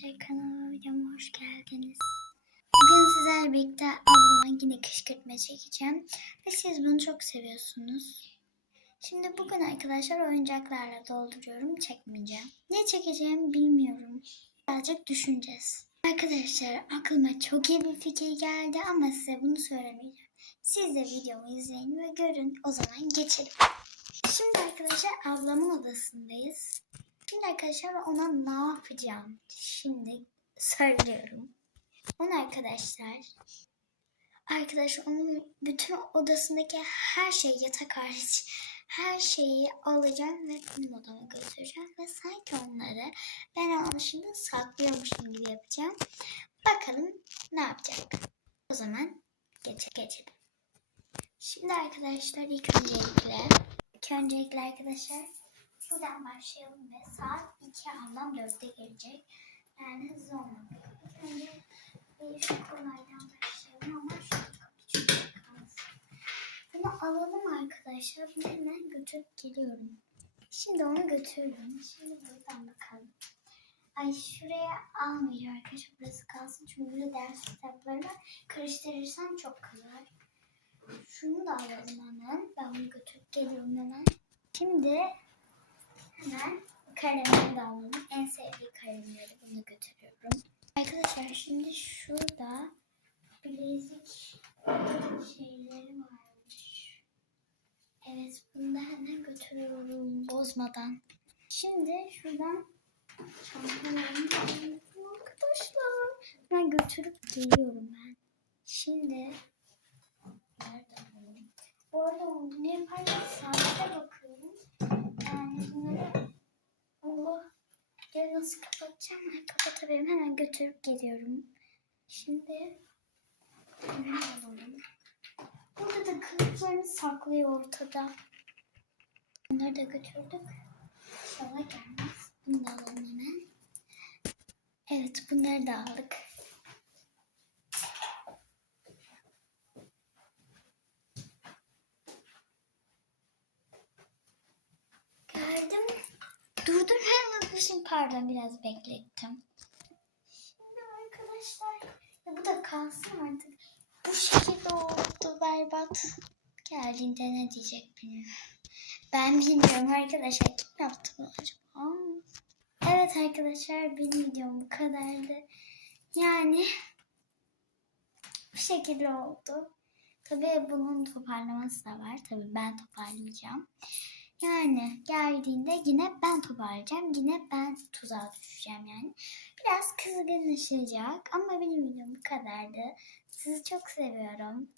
Şey, kanalıma videoma hoş geldiniz. Bugün sizlerle birlikte ablama yine kışkırtma çekeceğim. Ve siz bunu çok seviyorsunuz. Şimdi bugün arkadaşlar oyuncaklarla dolduruyorum. Çekmeyeceğim. Ne çekeceğimi bilmiyorum. Birazcık düşüneceğiz. Arkadaşlar aklıma çok iyi bir fikir geldi ama size bunu söylemeyeceğim. Siz de videomu izleyin ve görün. O zaman geçelim. Şimdi arkadaşlar ablamın odasındayız. Şimdi arkadaşlar ona ne yapacağım? Şimdi söylüyorum. Onu arkadaşlar arkadaşlar onun bütün odasındaki her şey yatak hariç her şeyi alacağım ve benim odama götüreceğim ve sanki onları ben almışımda saklıyormuşum gibi yapacağım. Bakalım ne yapacak. O zaman geç geçelim. Şimdi arkadaşlar ilk öncelikle ilk öncelikle arkadaşlar Şuradan başlayalım ve saat 2 ablam 4'te gelecek. Yani hızlı. İlk önce e, şu kolaydan başlayalım ama şu kapı. Bunu alalım arkadaşlar. Hemen götürüp geliyorum. Şimdi onu götürdüm. Şimdi buradan bakalım. Ay şuraya almayacağım arkadaşlar. Burası kalsın. Çünkü burada ders kitaplarını karıştırırsam çok kızar. Şunu da alalım hemen. Ben bunu götürüp geliyorum hemen. Şimdi Hemen kalemleri de alalım. En sevdiği kalemleri bunu götürüyorum. Arkadaşlar şimdi şurada bilezik şeyleri varmış. Evet bunu da hemen götürüyorum bozmadan. Şimdi şuradan çantalarımı arkadaşlar. Ben götürüp geliyorum ben. Şimdi nerede alalım? Bu arada onu yaparken saate bakıyorum. Bunları Allah ya nasıl kapatacağım? Ay, kapatabilirim. Hemen götürüp geliyorum. Şimdi bunu alalım. Burada da kılıflarını saklıyor ortada. Bunları da götürdük. İnşallah gelmez. Bunu da alalım hemen. Evet bunları da aldık. Durdum hemen kışın pardon biraz beklettim. Şimdi arkadaşlar ya bu da kalsın artık. Bu şekilde oldu berbat. Geldiğinde ne diyecek bilmiyorum. Ben bilmiyorum arkadaşlar kim yaptı bunu acaba? Evet arkadaşlar benim videom bu kadardı. Yani bu şekilde oldu. Tabii bunun toparlaması da var. Tabii ben toparlayacağım. Yani geldiğinde yine ben toparlayacağım. Yine ben tuzağa düşeceğim yani. Biraz kızgınlaşacak ama benim videom bu kadardı. Sizi çok seviyorum.